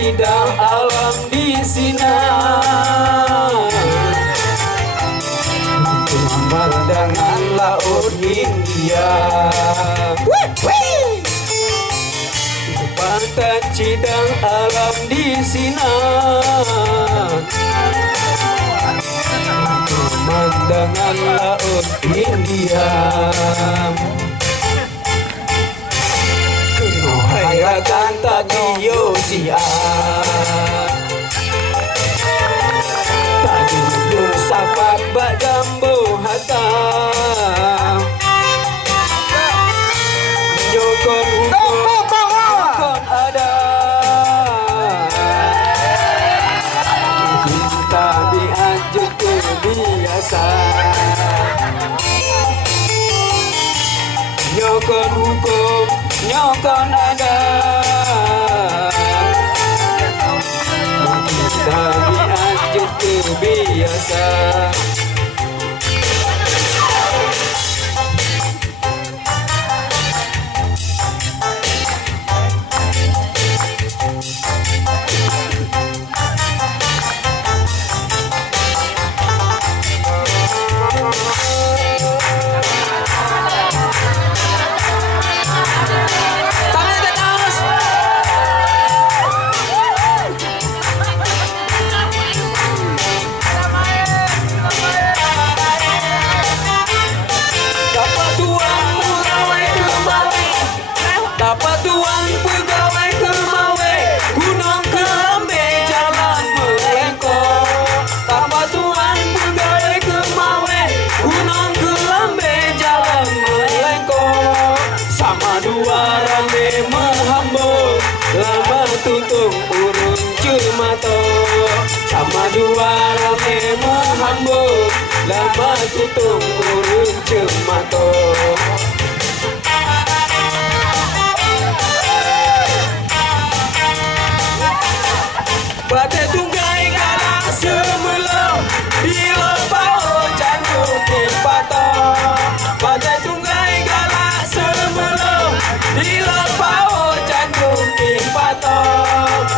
cidang alam di sinar, pemandangan laut Hindia. Pantai cidang alam di sinar, pemandangan laut Hindia. Hayrakan tadi yosian, tadi bersapat bak jambu hatam, nyokon hukum ada, kita bianjuk biasa, nyokon hukum nyokon ada, kita bianjuk biasa. Lama tutung urun cemato, sama dua rame menghambur, lama tutung urun cemato. Batai tunggai galak semelau, bila pao cantik kipato. Batai tunggai galak semelau, bila pao cantik kipato.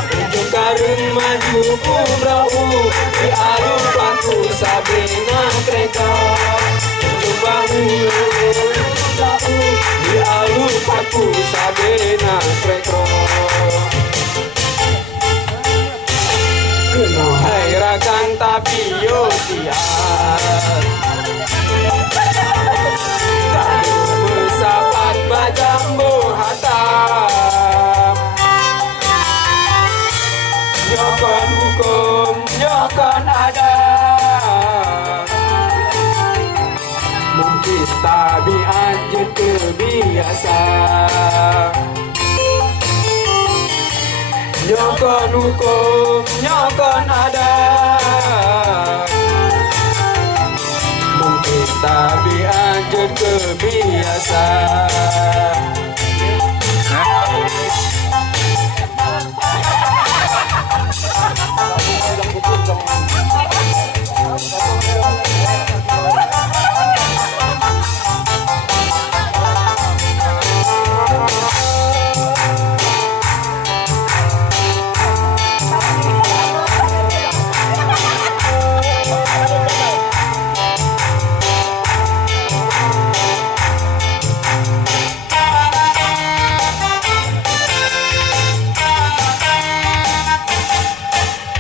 Ujung karun maju purahu, di alun paku sabena kereta. Ujung bahu, di alun paku sabena kereta. Kena hayrakan tapi yosian, tak bersapat bajambu hatam, nyokon hukum nyokon ada, mungkin tabiat je terbiasa. Nyokon hukum nyokon ada, mungkin tabiat je terbiasa.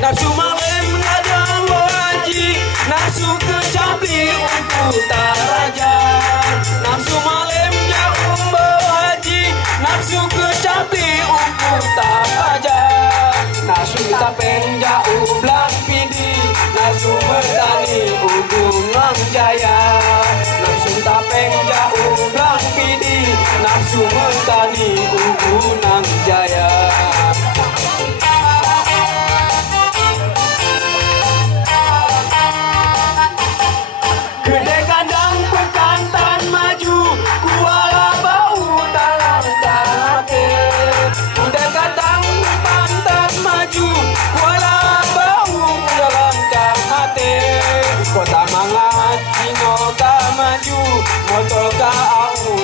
Nafsu malam ada wajib, nafsu kecabli untuk taraja. Nafsu malam jauh berhaji, nafsu kecabli untuk taraja. Nafsu tapeng jauh belang pidi, nafsu bertani ugungang jaya. Nafsu tapeng jauh belang pidi, nafsu bertani ugungang jaya. Kota Mangat, Cino, maju motor ka au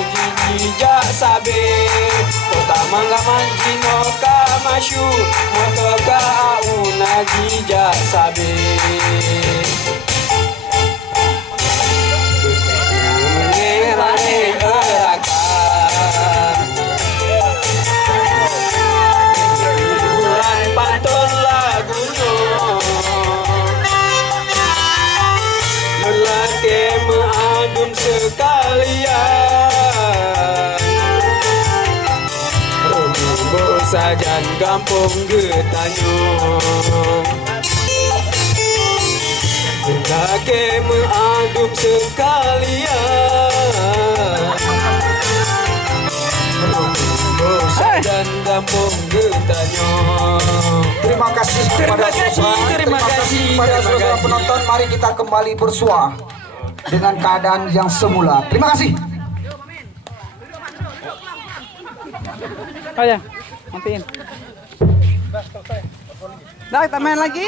jija sabe kota mangga manjino ka masyu motor ka au najija sabe mengerane eraka hiburan pantun lagunya melake meadun sekalian rembo sajan gampung getanyo melake meadun sekalian rembo sajan gampung getanyo. Terima kasih kepada saudara penonton. Mari kita kembali bersua dengan keadaan yang semula. Terima kasih. Oh ya, matiin. Dah, kita main lagi.